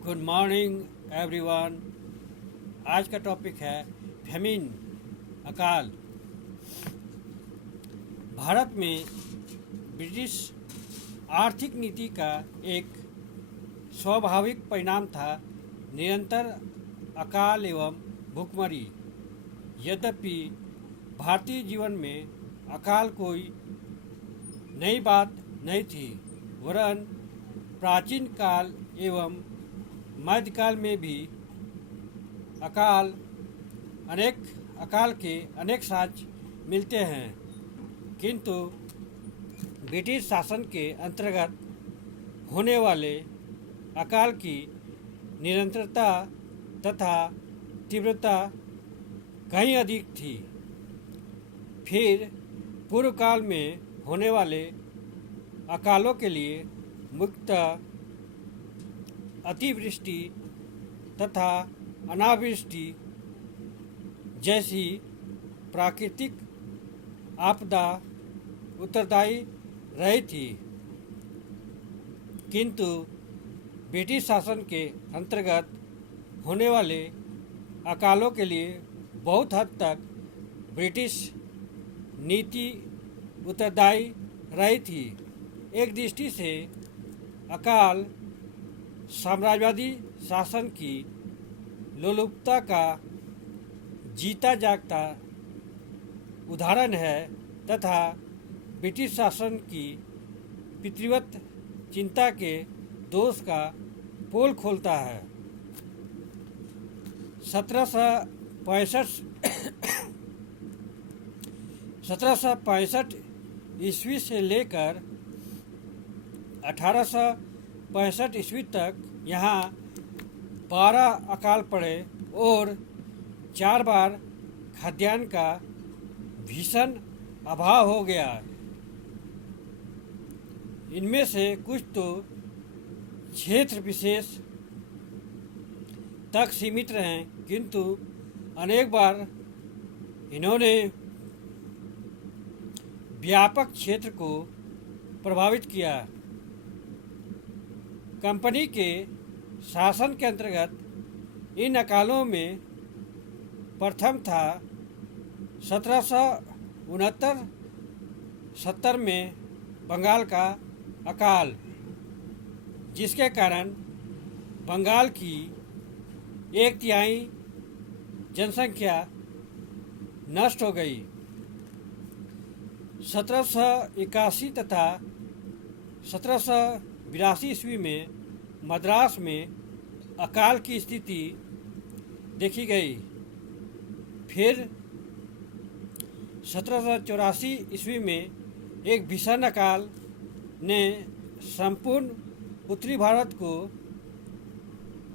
Good morning everyone. आज का topic है फेमिन, अकाल। भारत में ब्रिटिश आर्थिक नीति का एक स्वाभाविक परिणाम था निरंतर अकाल एवं भुखमरी। यद्यपि भारतीय जीवन में अकाल कोई नई बात नहीं थी, वरन प्राचीन काल एवं मध्यकाल में भी अकाल के अनेक साक्ष्य मिलते हैं, किंतु ब्रिटिश शासन के अंतर्गत होने वाले अकाल की निरंतरता तथा तीव्रता कहीं अधिक थी। फिर पूर्व काल में होने वाले अकालों के लिए मुख्यतः अतिवृष्टि तथा अनावृष्टि जैसी प्राकृतिक आपदा उत्तरदायी रही थी, किंतु ब्रिटिश शासन के अंतर्गत होने वाले अकालों के लिए बहुत हद तक ब्रिटिश नीति उत्तरदायी रही थी। एक दृष्टि से अकाल साम्राज्यवादी शासन की लोलुपता का जीता जागता उदाहरण है तथा ब्रिटिश शासन की पितृवत चिंता के दोष का पोल खोलता है। 1765 ईस्वी से लेकर 1865 ईस्वी तक यहाँ 12 अकाल पड़े और 4 बार खाद्यान्न का भीषण अभाव हो गया। इनमें से कुछ तो क्षेत्र विशेष तक सीमित रहे, किंतु अनेक बार इन्होंने व्यापक क्षेत्र को प्रभावित किया। कंपनी के शासन के अंतर्गत इन अकालों में प्रथम था 1769-70 में बंगाल का अकाल, जिसके कारण बंगाल की 1/3 जनसंख्या नष्ट हो गई। 1781 तथा 1782 ईस्वी में मद्रास में अकाल की स्थिति देखी गई। फिर 1784 ईस्वी में एक भीषण अकाल ने संपूर्ण उत्तरी भारत को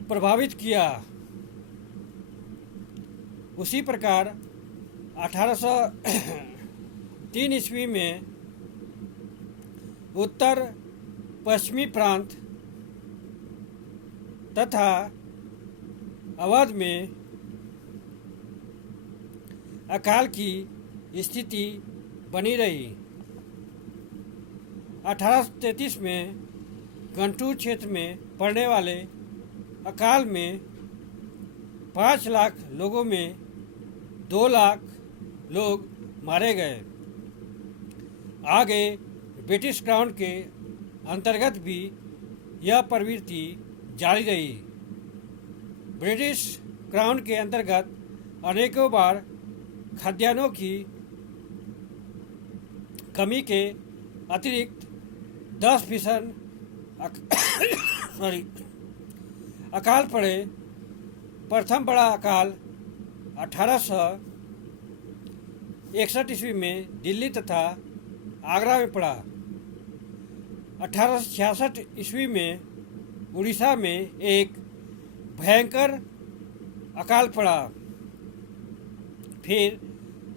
प्रभावित किया। उसी प्रकार 1803 ईस्वी में उत्तर पश्चिमी प्रांत तथा अवध में अकाल की स्थिति बनी रही। 1833 में गंटूर क्षेत्र में पड़ने वाले अकाल में 5 लाख लोगों में 2 लाख लोग मारे गए। आगे ब्रिटिश क्राउन के अंतर्गत भी यह प्रवृत्ति जारी रही। ब्रिटिश क्राउन के अंतर्गत अनेकों बार खाद्यान्नों की कमी के अतिरिक्त 10 भीषण अकाल पड़े। प्रथम बड़ा अकाल 1861 ईस्वी में दिल्ली तथा आगरा में पड़ा। 1866 ईस्वी में उड़ीसा में एक भयंकर अकाल पड़ा। फिर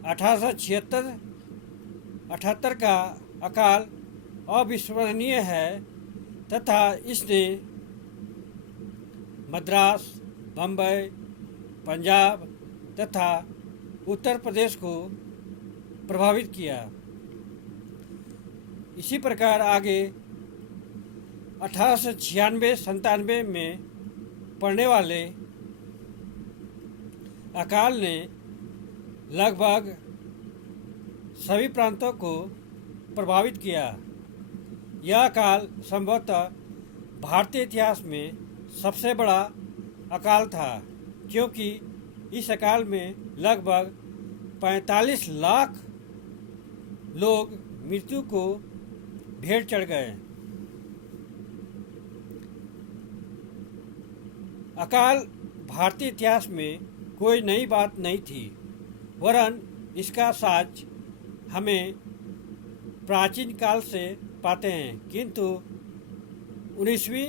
1876-78 का अकाल अविस्मरणीय है तथा इसने मद्रास, बम्बई, पंजाब तथा उत्तर प्रदेश को प्रभावित किया। इसी प्रकार आगे 1896-97 में पड़ने वाले अकाल ने लगभग सभी प्रांतों को प्रभावित किया। यह अकाल संभवतः भारतीय इतिहास में सबसे बड़ा अकाल था, क्योंकि इस अकाल में लगभग 45 लाख लोग मृत्यु को भेंट चढ़ गए। अकाल भारतीय इतिहास में कोई नई बात नहीं थी, वरन इसका साक्ष्य हमें प्राचीन काल से पाते हैं। किंतु 19वीं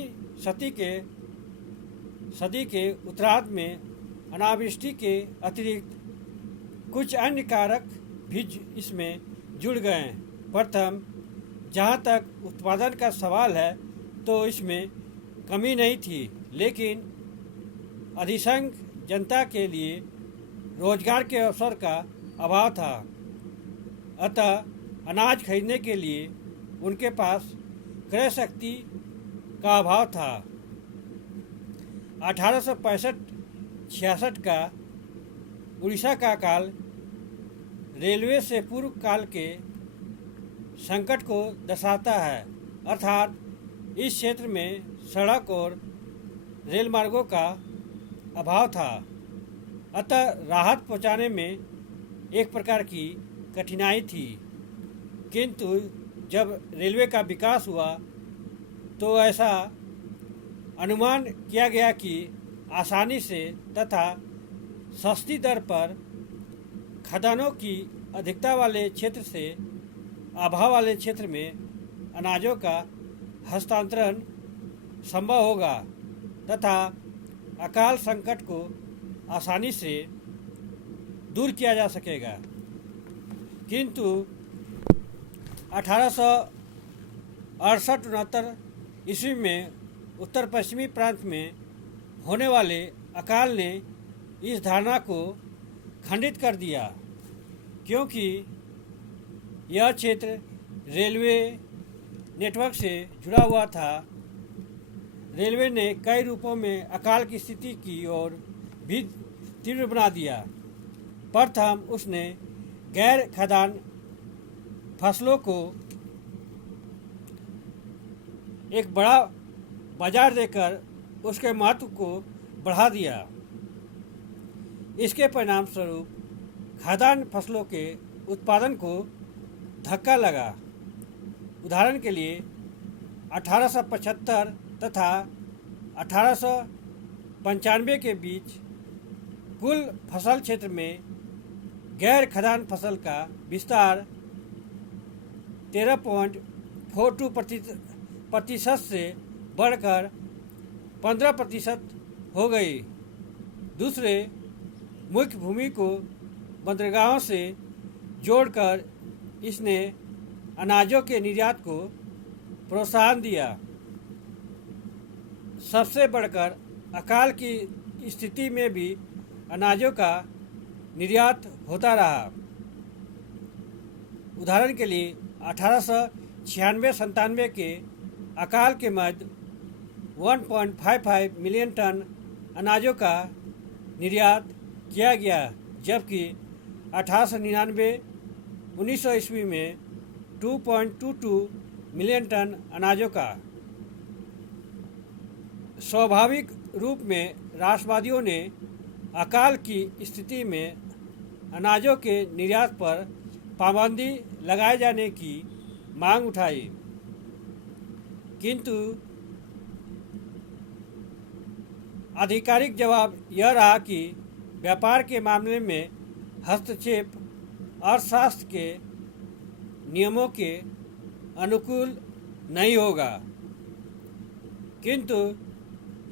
सदी के उत्तरार्ध में अनावृष्टि के अतिरिक्त कुछ अन्य कारक भी इसमें जुड़ गए। प्रथम, जहाँ तक उत्पादन का सवाल है तो इसमें कमी नहीं थी, लेकिन अधिसंख्य जनता के लिए रोजगार के अवसर का अभाव था। अतः अनाज खरीदने के लिए उनके पास क्रय शक्ति का अभाव था। 1865-66 का उड़ीसा का काल रेलवे से पूर्व काल के संकट को दर्शाता है, अर्थात इस क्षेत्र में सड़क और रेल मार्गों का अभाव था। अतः राहत पहुंचाने में एक प्रकार की कठिनाई थी। किंतु जब रेलवे का विकास हुआ तो ऐसा अनुमान किया गया कि आसानी से तथा सस्ती दर पर खदानों की अधिकता वाले क्षेत्र से अभाव वाले क्षेत्र में अनाजों का हस्तांतरण संभव होगा तथा अकाल संकट को आसानी से दूर किया जा सकेगा। किंतु 1868-69 ईस्वी में उत्तर पश्चिमी प्रांत में होने वाले अकाल ने इस धारणा को खंडित कर दिया, क्योंकि यह क्षेत्र रेलवे नेटवर्क से जुड़ा हुआ था। रेलवे ने कई रूपों में अकाल की स्थिति की ओर भी तीव्र बना दिया। प्रथम, उसने गैर खदान फसलों को एक बड़ा बाजार देकर उसके महत्व को बढ़ा दिया। इसके परिणाम स्वरूप खाद्यान्न फसलों के उत्पादन को धक्का लगा। उदाहरण के लिए 1875 तथा 1895 के बीच कुल फसल क्षेत्र में गैर खदान फसल का विस्तार 13.42% से बढ़कर 15% हो गई। दूसरे, मुख्य भूमि को बंदरगाहों से जोड़कर इसने अनाजों के निर्यात को प्रोत्साहन दिया। सबसे बढ़कर अकाल की स्थिति में भी अनाजों का निर्यात होता रहा। उदाहरण के लिए 1896-97 के अकाल के मध्य 1.55 मिलियन टन अनाजों का निर्यात किया गया, जबकि 1899-1900 ईस्वी में 2.22 मिलियन टन अनाजों का। स्वाभाविक रूप में राष्ट्रवादियों ने अकाल की स्थिति में अनाजों के निर्यात पर पाबंदी लगाए जाने की मांग उठाई, किंतु आधिकारिक जवाब यह रहा कि व्यापार के मामले में हस्तक्षेप अर्थशास्त्र के नियमों के अनुकूल नहीं होगा। किंतु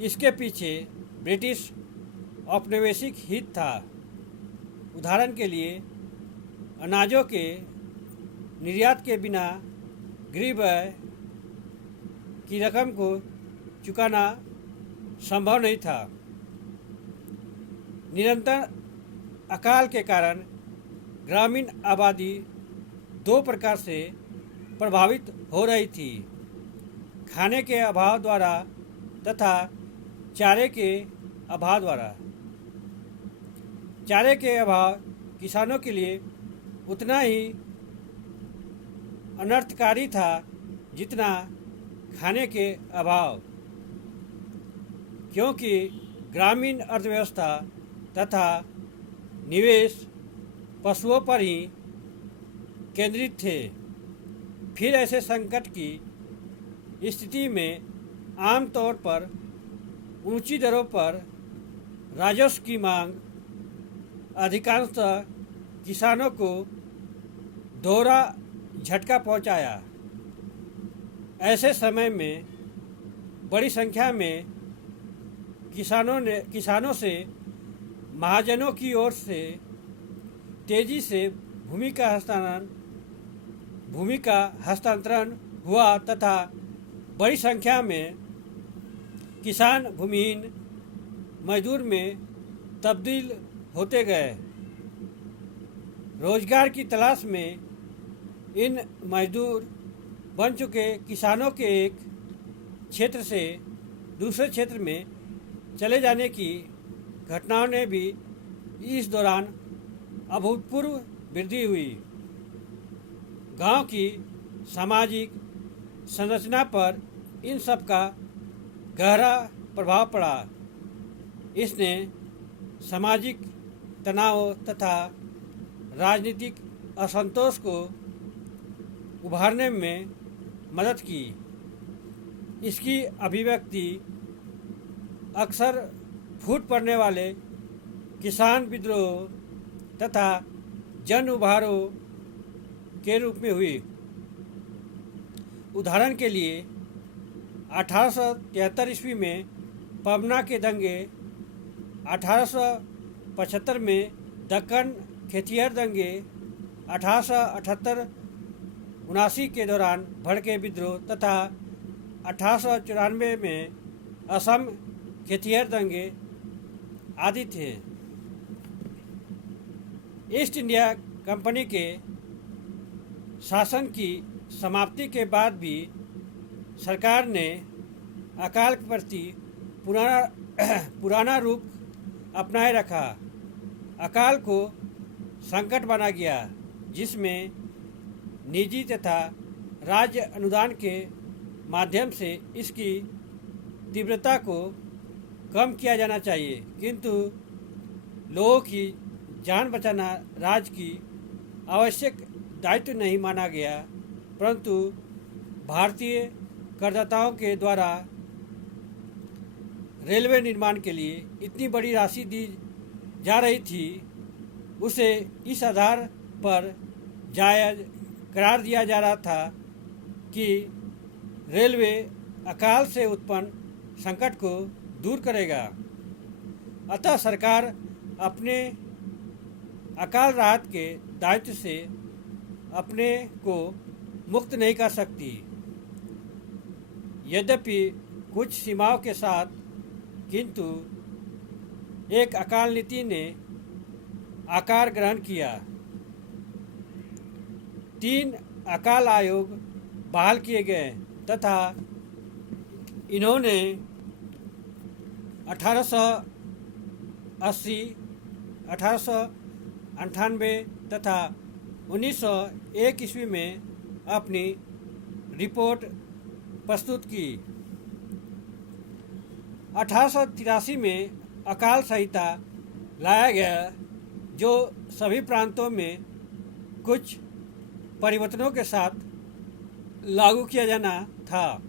इसके पीछे ब्रिटिश औपनिवेशिक हित था। उदाहरण के लिए अनाजों के निर्यात के बिना गृहव्यय की रकम को चुकाना संभव नहीं था। निरंतर अकाल के कारण ग्रामीण आबादी दो प्रकार से प्रभावित हो रही थी: खाने के अभाव द्वारा तथा चारे के अभाव द्वारा। चारे के अभाव किसानों के लिए उतना ही अनर्थकारी था जितना खाने के अभाव, क्योंकि ग्रामीण अर्थव्यवस्था तथा निवेश पशुओं पर ही केंद्रित थे। फिर ऐसे संकट की स्थिति में आमतौर पर ऊंची दरों पर राजस्व की मांग अधिकांशतः किसानों को दोहरा झटका पहुंचाया। ऐसे समय में बड़ी संख्या में किसानों से महाजनों की ओर से तेजी से भूमि का हस्तांतरण हुआ तथा बड़ी संख्या में किसान भूमिहीन मजदूर में तब्दील होते गए। रोजगार की तलाश में इन मजदूर बन चुके किसानों के एक क्षेत्र से दूसरे क्षेत्र में चले जाने की घटनाओं ने भी इस दौरान अभूतपूर्व वृद्धि हुई। गांव की सामाजिक संरचना पर इन सब का गहरा प्रभाव पड़ा। इसने सामाजिक तनाव तथा राजनीतिक असंतोष को उभारने में मदद की। इसकी अभिव्यक्ति अक्सर फूट पड़ने वाले किसान विद्रोह तथा जन उभारों के रूप में हुई। उदाहरण के लिए 1873 ईस्वी में पवना के दंगे, 1875 में दक्कन खेतिहर दंगे, 1878-79 के दौरान भड़के विद्रोह तथा 1894 में असम खेतिहर दंगे आदि थे। ईस्ट इंडिया कंपनी के शासन की समाप्ति के बाद भी सरकार ने अकाल के प्रति पुराना रूप अपनाए रखा। अकाल को संकट बना गया, जिसमें निजी तथा राज्य अनुदान के माध्यम से इसकी तीव्रता को कम किया जाना चाहिए, किंतु लोगों की जान बचाना राज्य की आवश्यक दायित्व नहीं माना गया, परंतु भारतीय करदाताओं के द्वारा रेलवे निर्माण के लिए इतनी बड़ी राशि दी जा रही थी, उसे इस आधार पर जायज़ करार दिया जा रहा था कि रेलवे अकाल से उत्पन्न संकट को दूर करेगा। अतः सरकार अपने अकाल राहत के दायित्व से अपने को मुक्त नहीं कर सकती। यद्यपि कुछ सीमाओं के साथ, किंतु एक अकाल नीति ने आकार ग्रहण किया। 3 अकाल आयोग बहाल किए गए तथा इन्होंने 1880, 1898 तथा 1901 ईस्वी में अपनी रिपोर्ट प्रस्तुत की। 1883 में अकाल संहिता लाया गया, जो सभी प्रांतों में कुछ परिवर्तनों के साथ लागू किया जाना था।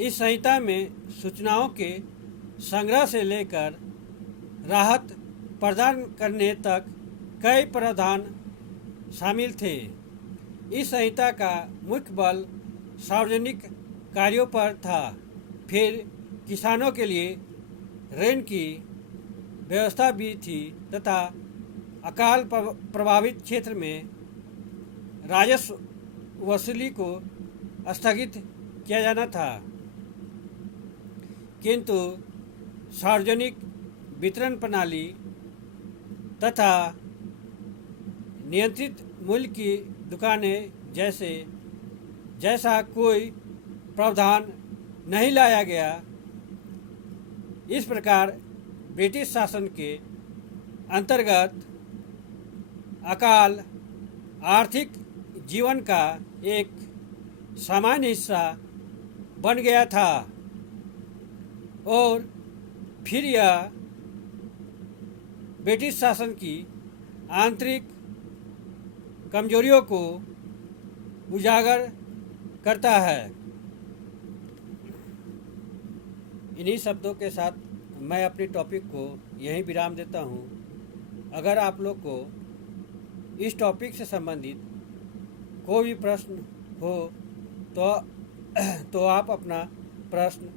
इस संहिता में सूचनाओं के संग्रह से लेकर राहत प्रदान करने तक कई प्रावधान शामिल थे। इस संहिता का मुख्य बल सार्वजनिक कार्यों पर था। फिर किसानों के लिए ऋण की व्यवस्था भी थी तथा अकाल प्रभावित क्षेत्र में राजस्व वसूली को स्थगित किया जाना था, किंतु सार्वजनिक वितरण प्रणाली तथा नियंत्रित मूल्य की दुकानें जैसा कोई प्रावधान नहीं लाया गया। इस प्रकार ब्रिटिश शासन के अंतर्गत अकाल आर्थिक जीवन का एक सामान्य हिस्सा बन गया था और फिर यह ब्रिटिश शासन की आंतरिक कमजोरियों को उजागर करता है। इन्हीं शब्दों के साथ मैं अपने टॉपिक को यहीं विराम देता हूँ। अगर आप लोग को इस टॉपिक से संबंधित कोई भी प्रश्न हो तो आप अपना प्रश्न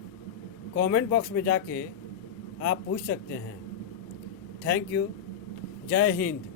कमेंट बॉक्स में जाके आप पूछ सकते हैं। Thank you. जय हिंद।